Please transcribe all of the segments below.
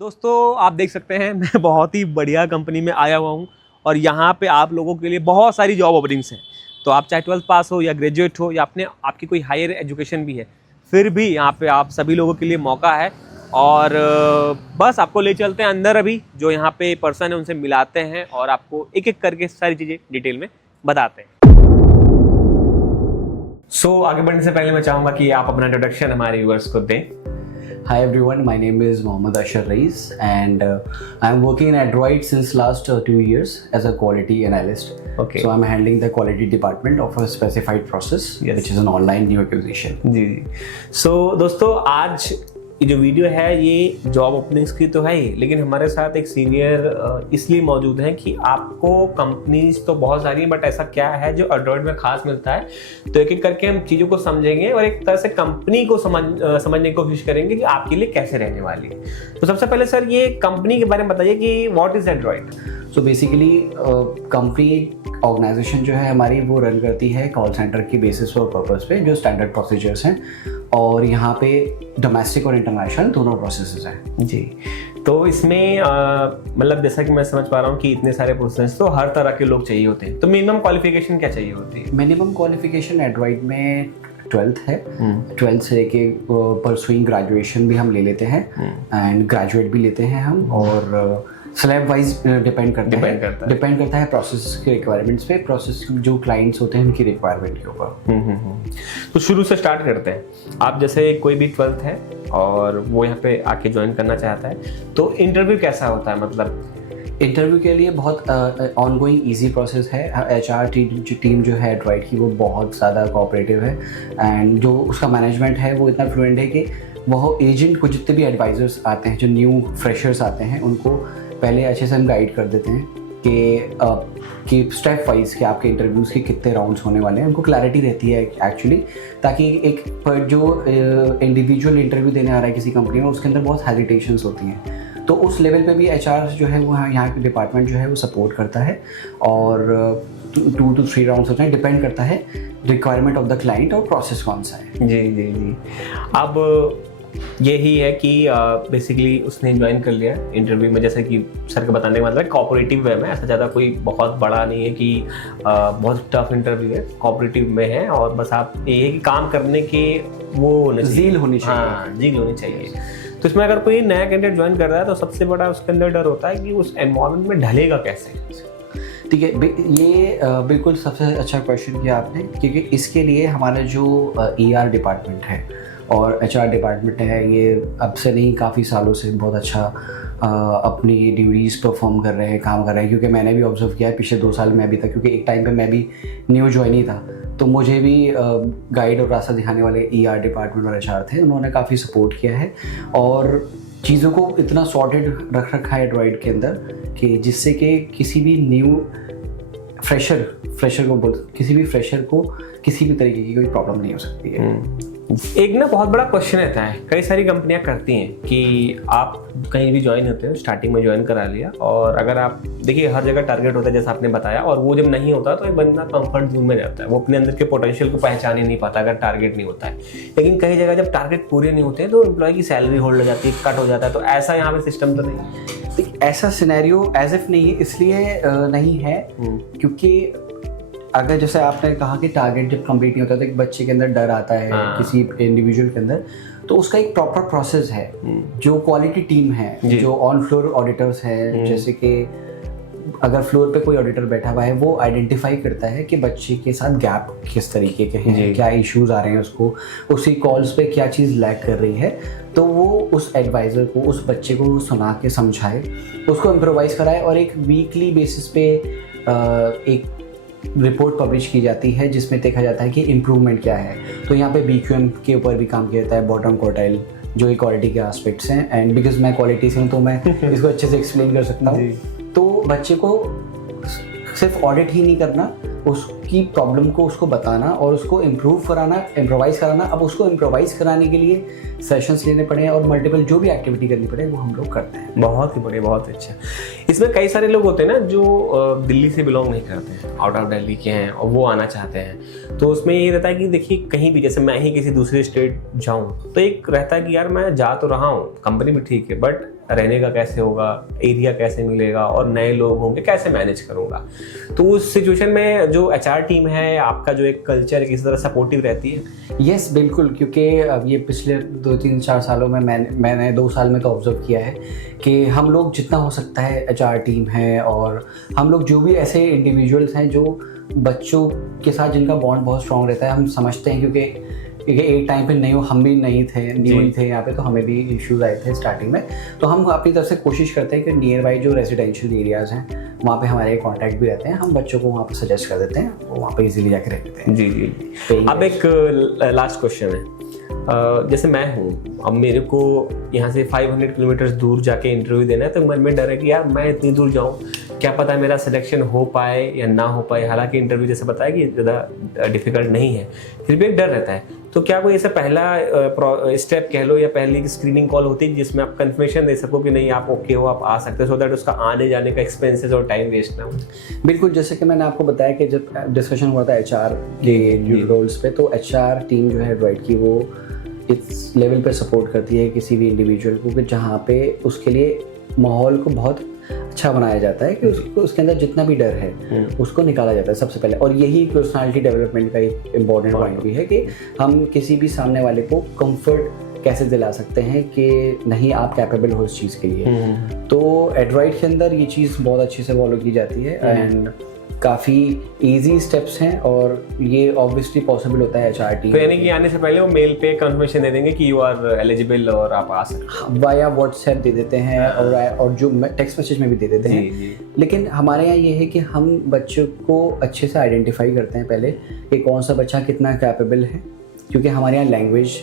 दोस्तों आप देख सकते हैं मैं बहुत ही बढ़िया कंपनी में आया हुआ हूँ और यहाँ पे आप लोगों के लिए बहुत सारी जॉब ओपनिंग्स हैं। तो आप चाहे 12th पास हो या ग्रेजुएट हो या आपकी कोई हायर एजुकेशन भी है, फिर भी यहाँ पे आप सभी लोगों के लिए मौका है। और बस आपको ले चलते हैं अंदर, अभी जो यहाँ पे पर्सन है उनसे मिलाते हैं और आपको एक एक करके सारी चीज़ें डिटेल में बताते हैं। आगे बढ़ने से पहले मैं चाहूँगा कि आप अपना इंट्रोडक्शन हमारे व्यूअर्स को दें। Hi everyone, my name is Mohammad Ashar Rais and I'm working in Adroit since last 2 years as a quality analyst. Okay. So I'm handling the quality department of a specified process, Yes. which is an online new acquisition. जी जी। दोस्तों आज ये जो video है ये job openings की तो है ही, लेकिन हमारे साथ एक सीनियर इसलिए मौजूद हैं कि आपको कंपनीज तो बहुत सारी हैं, बट ऐसा क्या है जो एंड्रॉइड में खास मिलता है। तो एक एक करके हम चीज़ों को समझेंगे और एक तरह से कंपनी को समझने की कोशिश करेंगे कि आपके लिए कैसे रहने वाली है। तो सबसे पहले सर ये कंपनी के बारे में बताइए कि what is Android. So basically company organisation जो है हमारी वो रन करती है कॉल सेंटर की बेसिस और पर्पस पे, जो स्टैंडर्ड प्रोसीजर्स हैं और यहाँ पे डोमेस्टिक और इंटरनेशनल दोनों प्रोसेसेस हैं जी। तो इसमें मतलब जैसा कि मैं समझ पा रहा हूँ कि इतने सारे प्रोसेस तो हर तरह के लोग चाहिए होते हैं, तो मिनिमम क्वालिफिकेशन क्या चाहिए होती है? मिनिमम क्वालिफिकेशन एंड्रॉइड में 12th है। 12th से लेके परसुइंग ग्रेजुएशन भी हम ले लेते हैं एंड ग्रेजुएट भी लेते हैं हम, और स्लैब वाइज डिपेंड करता है प्रोसेस के रिक्वायरमेंट्स पे, प्रोसेस जो क्लाइंट्स होते हैं उनकी रिक्वायरमेंट के ऊपर। तो शुरू से स्टार्ट करते हैं। आप जैसे कोई भी 12th है और वो यहाँ पे आके ज्वाइन करना चाहता है, तो इंटरव्यू कैसा होता है? मतलब इंटरव्यू के लिए बहुत ऑनगोइंग इजी प्रोसेस है। HR टीम जो है एंड्रॉइड की वो बहुत ज़्यादा कोऑपरेटिव है एंड जो उसका मैनेजमेंट है वो इतना फ्लुएंट है कि वो एजेंट को जितने भी एडवाइजर्स आते हैं, जो न्यू फ्रेशर्स आते हैं, उनको पहले अच्छे से हम गाइड कर देते हैं कि स्टेप वाइज कि आपके इंटरव्यूज़ के कितने राउंड्स होने वाले हैं। उनको क्लैरिटी रहती है एक्चुअली, ताकि एक पर जो इंडिविजुअल इंटरव्यू देने आ रहा है किसी कंपनी में उसके अंदर बहुत हेजिटेशंस होती हैं, तो उस लेवल पे भी HR जो है वो यहाँ के डिपार्टमेंट जो है वो सपोर्ट करता है और 2 to 3 राउंड्स होते हैं, डिपेंड करता है रिक्वायरमेंट ऑफ द क्लाइंट और प्रोसेस कौन सा है। जी जी जी। अब यही है कि बेसिकली उसने ज्वाइन कर लिया इंटरव्यू में, जैसे कि सर के बताने का मतलब कोऑपरेटिव वे में, ऐसा ज़्यादा कोई बहुत बड़ा नहीं है कि बहुत टफ इंटरव्यू है, कोऑपरेटिव में है और बस आप ये है कि काम करने के वो ज़ील होनी चाहिए। हाँ, ज़ील होनी चाहिए। तो इसमें अगर कोई नया कैंडिडेट ज्वाइन कर रहा है तो सबसे बड़ा उसके अंदर डर होता है कि उस एनवायरनमेंट में ढलेगा कैसे। ठीक है, ये बिल्कुल सबसे अच्छा क्वेश्चन किया आपने, क्योंकि इसके लिए हमारा जो ER डिपार्टमेंट है और HR डिपार्टमेंट है, ये अब से नहीं काफ़ी सालों से बहुत अच्छा अपनी ड्यूटीज़ परफॉर्म कर रहे हैं, काम कर रहे हैं। क्योंकि मैंने भी ऑब्जर्व किया है पिछले 2 साल में अभी तक, क्योंकि एक टाइम पे मैं भी न्यू ज्वाइन ही था, तो मुझे भी गाइड और रास्ता दिखाने वाले ER डिपार्टमेंट और HR थे, उन्होंने काफ़ी सपोर्ट किया है और चीज़ों को इतना सॉर्टेड रख रखा है एंड्रॉइड के अंदर कि जिससे कि किसी भी न्यू फ्रेशर को किसी भी तरीके की कोई प्रॉब्लम नहीं हो सकती है। एक ना बहुत बड़ा क्वेश्चन रहता है, कई सारी कंपनियां करती हैं कि आप कहीं भी ज्वाइन होते हो, स्टार्टिंग में ज्वाइन करा लिया, और अगर आप देखिए हर जगह टारगेट होता है जैसा आपने बताया, और वो जब नहीं होता तो एक बंदा कंफर्ट जोन में रहता है, वो अपने अंदर के पोटेंशियल को पहचान ही नहीं पाता अगर टारगेट नहीं होता है। लेकिन कई जगह जब टारगेट पूरे नहीं होते तो एम्प्लॉय की सैलरी होल्ड हो जाती है, कट हो जाता है। तो ऐसा यहाँ पे सिस्टम तो नहीं, ऐसा सिनेरियो एज इफ नहीं है, इसलिए नहीं है क्योंकि अगर जैसे आपने कहा कि टारगेट जब कंप्लीट नहीं होता तो एक बच्चे के अंदर डर आता है, किसी इंडिविजुअल के अंदर, तो उसका एक प्रॉपर प्रोसेस है। जो क्वालिटी टीम है, जो ऑन फ्लोर ऑडिटर्स है, जैसे कि अगर फ्लोर पे कोई ऑडिटर बैठा हुआ है, वो आइडेंटिफाई करता है कि बच्चे के साथ गैप किस तरीके के हैं, क्या इश्यूज आ रहे हैं, उसको उसी कॉल्स पे क्या चीज़ लैग कर रही है, तो वो उस एडवाइज़र को उस बच्चे को सुना के समझाए, उसको इम्प्रोवाइज़ कराए और एक वीकली बेसिस पे एक रिपोर्ट पब्लिश की जाती है जिसमें देखा जाता है कि इम्प्रूवमेंट क्या है। तो यहाँ पे BQM के ऊपर भी काम किया जाता है, बॉटम क्वार्टाइल, जो ये क्वालिटी के एस्पेक्ट्स हैं, एंड बिकॉज मैं क्वालिटी से हूँ तो मैं इसको अच्छे से एक्सप्लेन कर सकता हूँ। तो बच्चे को सिर्फ ऑडिट ही नहीं करना, उसकी प्रॉब्लम को उसको बताना और उसको इम्प्रूव कराना, इम्प्रोवाइज़ कराना। अब उसको इम्प्रोवाइज़ कराने के लिए सेशंस लेने पड़े और मल्टीपल जो भी एक्टिविटी करनी पड़े वो हम लोग करते हैं। बहुत ही बढ़िया, बहुत अच्छा। इसमें कई सारे लोग होते हैं ना जो दिल्ली से बिलोंग नहीं करते हैं, आउट ऑफ दिल्ली के हैं और वो आना चाहते हैं। तो उसमें ये रहता है कि देखिए कहीं भी, जैसे मैं ही किसी दूसरे स्टेट जाऊँ तो एक रहता है कि यार मैं जा तो रहा हूँ, कंपनी भी ठीक है, बट रहने का कैसे होगा, एरिया कैसे मिलेगा और नए लोग होंगे कैसे मैनेज करूँगा। तो उस सिचुएशन में जो एचआर टीम है, आपका जो एक कल्चर है, किसी तरह सपोर्टिव रहती है? यस बिल्कुल, क्योंकि अब ये पिछले 2-3-4 सालों में मैंने 2 साल में तो ऑब्जर्व किया है कि हम लोग जितना हो सकता है, एचआर टीम है और हम लोग जो भी ऐसे इंडिविजुअल्स हैं जो बच्चों के साथ जिनका बॉन्ड बहुत स्ट्रॉन्ग रहता है, हम समझते हैं क्योंकि एक टाइम पे हम भी नहीं थे, न्यू ही थे यहाँ पे, तो हमें भी इश्यूज आए थे स्टार्टिंग में। तो हम अपनी तरफ से कोशिश करते हैं कि नियर बाई जो रेजिडेंशियल एरियाज़ हैं वहाँ पे हमारे कॉन्टैक्ट भी रहते हैं, हम बच्चों को वहाँ पे सजेस्ट कर देते हैं, वो वहाँ पे इजीली जाके रह लेते हैं। जी। अब एक लास्ट क्वेश्चन है, जैसे मैं हूँ, अब मेरे को यहाँ से 500 किलोमीटर दूर जाके इंटरव्यू देना है, तो मन में डर है कि यार मैं इतनी दूर जाऊँ, क्या पता मेरा सिलेक्शन हो पाए या ना हो पाए। हालांकि इंटरव्यू जैसे बताया कि ज़्यादा डिफिकल्ट नहीं है, फिर भी एक डर रहता है। तो क्या कोई ऐसा पहला स्टेप कह लो या पहली स्क्रीनिंग कॉल होती है जिसमें आप कंफर्मेशन दे सको कि नहीं आप ओके हो, आप आ सकते हो, सो दैट उसका आने जाने का एक्सपेंसेस और टाइम वेस्ट ना हो? बिल्कुल, जैसे कि मैंने आपको बताया कि जब डिस्कशन हुआ था एचआर के रोल्स पे, तो एचआर टीम जो है एड्रॉइड की, वो इस लेवल पे सपोर्ट करती है किसी भी इंडिविजुअल को कि जहाँ पे उसके लिए माहौल को बहुत अच्छा बनाया जाता है कि उसको उसके अंदर जितना भी डर है उसको निकाला जाता है सबसे पहले। और यही पर्सनालिटी डेवलपमेंट का एक इम्पॉर्टेंट पॉइंट भी है कि हम किसी भी सामने वाले को कंफर्ट कैसे दिला सकते हैं कि नहीं आप कैपेबल हो इस चीज़ के लिए। तो एड्रॉइड के अंदर ये चीज़ बहुत अच्छे से फॉलो की जाती है एंड काफ़ी इजी स्टेप्स हैं और ये ऑब्वियसली पॉसिबल होता है एचआर टीम। तो यानी कि आने से पहले वो मेल पे कंफर्मेशन दे देंगे कि यू आर एलिजिबल और आप आ सकते हैं, वाया व्हाट्सएप दे देते हैं और जो टेक्स्ट मैसेज में भी दे देते हैं। लेकिन हमारे यहाँ ये है कि हम बच्चों को अच्छे से आइडेंटिफाई करते हैं पहले कि कौन सा बच्चा कितना कैपेबल है, क्योंकि हमारे यहाँ लैंग्वेज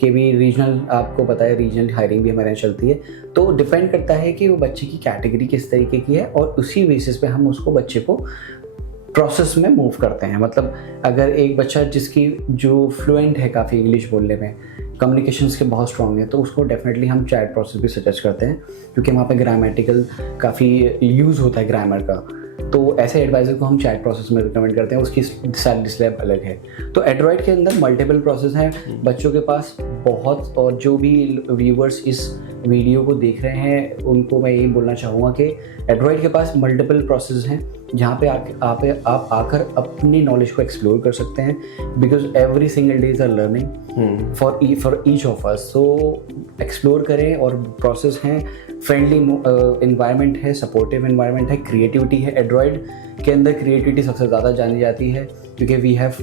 के भी रीजनल, आपको पता है रीजनल हायरिंग भी हमारे यहाँ चलती है, तो डिपेंड करता है कि वो बच्चे की कैटेगरी किस तरीके की है और उसी बेसिस पे हम उसको बच्चे को प्रोसेस में मूव करते हैं। मतलब अगर एक बच्चा जिसकी जो फ्लुएंट है काफ़ी इंग्लिश बोलने में, कम्युनिकेशंस के बहुत स्ट्रॉन्ग है, तो उसको डेफिनेटली हम चैट प्रोसेस भी सजेस्ट करते हैं क्योंकि वहाँ पे ग्रामेटिकल काफ़ी यूज़ होता है ग्रामर का। तो ऐसे एडवाइज़र को हम चैट प्रोसेस में रिकमेंड करते हैं, उसकी सैलरी स्लैब अलग है। तो एड्रॉइड के अंदर मल्टीपल प्रोसेस हैं बच्चों के पास बहुत, और जो भी व्यूअर्स इस वीडियो को देख रहे हैं उनको मैं यही बोलना चाहूँगा कि एड्रॉइड के पास मल्टीपल प्रोसेस हैं जहाँ पे आप आकर अपनी नॉलेज को एक्सप्लोर कर सकते हैं, because every single day is a learning for each of us. So explore करें, और प्रोसेस हैं, फ्रेंडली इन्वायरमेंट है, सपोर्टिव इन्वायरमेंट है, क्रिएटिविटी है। एड्रॉइड के अंदर क्रिएटिविटी सबसे ज़्यादा जानी जाती है क्योंकि we have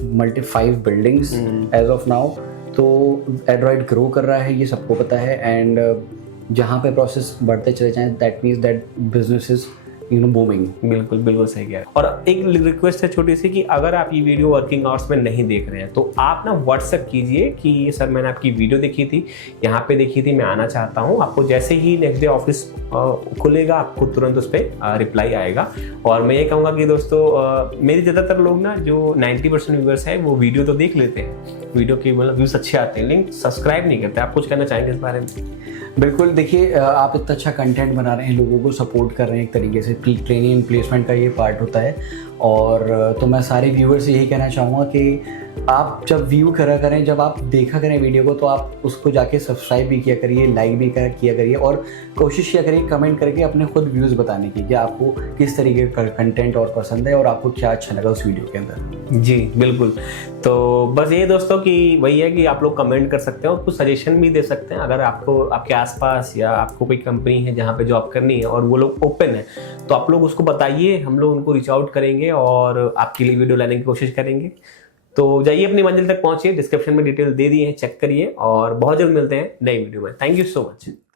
5 buildings as of now. तो एड्रॉइड ग्रो कर रहा है, ये सबको पता है, एंड जहाँ पे प्रोसेस बढ़ते चले जाएं, that means that business is booming. बिल्कुल बिल्कुल सही कह रहे हैं। और एक रिक्वेस्ट है छोटी सी कि अगर आप ये वीडियो वर्किंग आवर्स में नहीं देख रहे हैं तो आप ना व्हाट्सएप कीजिए कि सर मैंने आपकी वीडियो देखी थी, यहाँ पे देखी थी, मैं आना चाहता हूँ। आपको जैसे ही नेक्स्ट डे ऑफिस खुलेगा आपको तुरंत उस पर रिप्लाई आएगा। और मैं ये कहूँगा कि दोस्तों मेरे ज़्यादातर लोग ना जो 90% व्यूअर्स हैं वो वीडियो तो देख लेते हैं, वीडियो के मतलब व्यूज़ अच्छे आते हैं, लेकिन सब्सक्राइब नहीं करते। आप कुछ कहना चाहेंगे इस बारे में? बिल्कुल, देखिए आप इतना अच्छा कंटेंट बना रहे हैं, लोगों को सपोर्ट कर रहे हैं, एक तरीके से ट्रेनिंग प्लेसमेंट का ये पार्ट होता है। और तो मैं सारे व्यूअर्स से यही कहना चाहूँगा कि आप जब व्यू करा करें, जब आप देखा करें वीडियो को, तो आप उसको जाके सब्सक्राइब भी किया करिए, लाइक भी किया करिए, और कोशिश किया करिए कमेंट करके अपने खुद व्यूज़ बताने की कि आपको किस तरीके का कंटेंट और पसंद है और आपको क्या अच्छा लगा उस वीडियो के अंदर। जी बिल्कुल। तो बस ये दोस्तों कि वही है कि आप लोग कमेंट कर सकते हैं और कुछ सजेशन भी दे सकते हैं। अगर आपको आपके आसपास या आपको कोई कंपनी है जहाँ पे जॉब करनी है और वो लोग ओपन है, तो आप लोग उसको बताइए, हम लोग उनको रीच आउट करेंगे और आपके लिए वीडियो लाने की कोशिश करेंगे। तो जाइए अपनी मंजिल तक पहुंचिए, डिस्क्रिप्शन में डिटेल दे दी है, चेक करिए, और बहुत जल्द मिलते हैं नई वीडियो में। Thank you so much.